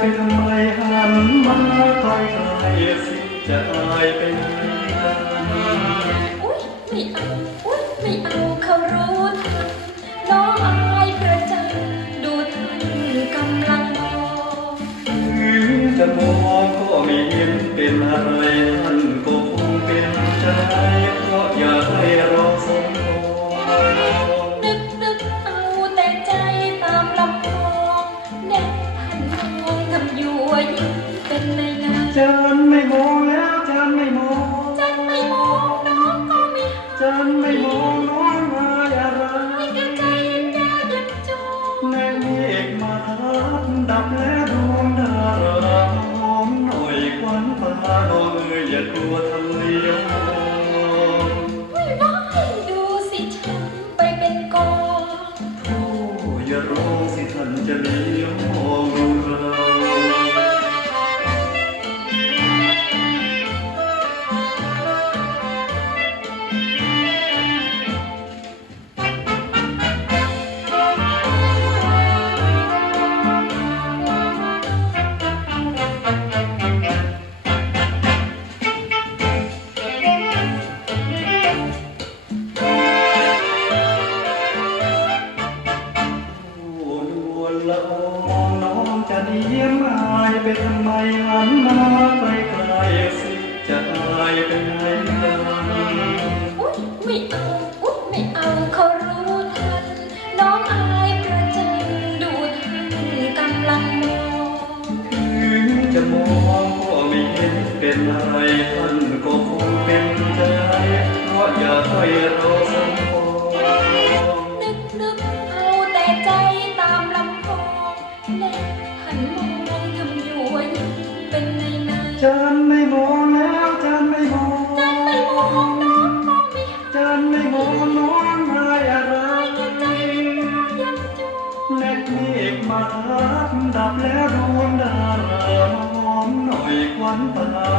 น้องไปทำไมหันมาใกล้ๆสิจะอายไปไหนกันอุ๊ยไม่เอาอุ๊ยไม่เอาเขารู้ทันน้องอายประจันดูท่านกำลังมองถึงจะมองก็ไม่เห็นเป็นอะไรท่านก็คงเป็นใจเพราะอยากให้รา ยู่ว่ายิ่งเป็นในงานจันไม่มองแล้วจันไม่มองจันไม่มองน้องก็ไม่หาจันไม่มองน้องมาอะไรให้แก่ใจเย็นยายันจองแม่เมฆมาทับดับแล้วดวงดาราหอมหน่อยควันตาน้องเอ๋ยอย่ากลัวทำเลี้ยวไม่ว่าดูสิฉันไปเป็นกองโอ้อย่าร้องสิท่านจะเลี้ย ละองน้องจะหนีหายไปทำไมหันมาไกลๆสิจะอายไปไหนกันอุ๊ยไม่เอาอุ๊ยไม่เอาเขารู้ทัน น้องอายประจันดูท่านกำลังมองถึงจะมองก็ไม่เห็นเป็นอะไรท่านก็คงเป็นใจเพราะอยากให้ราสมปอ อ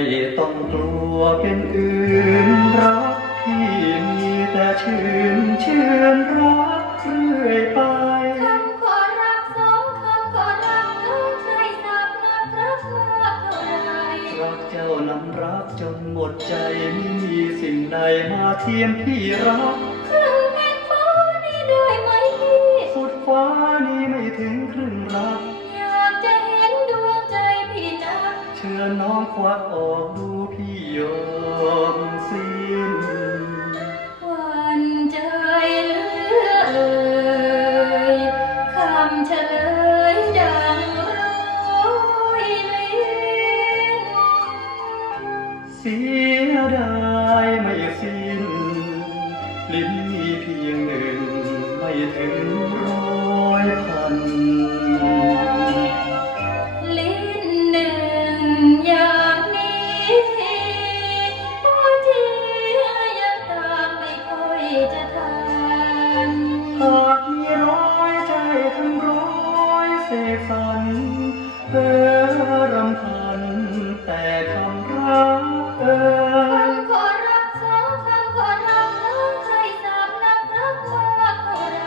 ไม่ต้องกลัวเป็นอื่นรักที่มีแต่ชื่นชื่นรักเรื่อยไป คำขอรักสองคำขอรักน้องใจสับนับรักมากเท่าไรรักเจ้านำรักจนหมดใจไม่มีสิ่งใดมาเทียมพี่รัก ครึ่งแผ่นฟ้านี้ได้ไหมพี่ สุดฟ้านี้ไม่ถึงครึ่งรัก เชิญน้องควักออกดูพี่ยอมสิ้นวันใจเลือเอ่ยคำเฉลยดังร้อยลิ้นเสียดายไม่สิ้น ลิ้นมีเพียงหนึ่งไม่ถึงร้อยพัน เสกสรรเออรำพันแต่คำรักเออคำขอรักสองคำขอรักน้องใครสามนักรักมาเท่าไร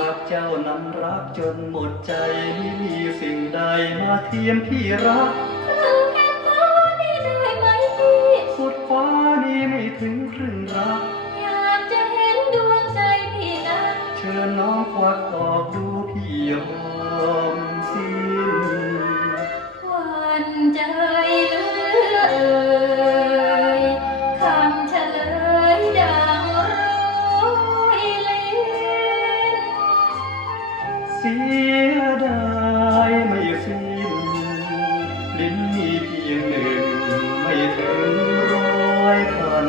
รักเจ้านำรักจนหมดใจไม่มีสิ่งใดมาเทียมพี่รักครึ่งแผ่ฟ้านี้ได้ไหมพี่ สุดฟ้านี้ไม่ถึงครึ่ง ลิ้นมีเพียงหนึ่งไม่ถึงร้อยพัน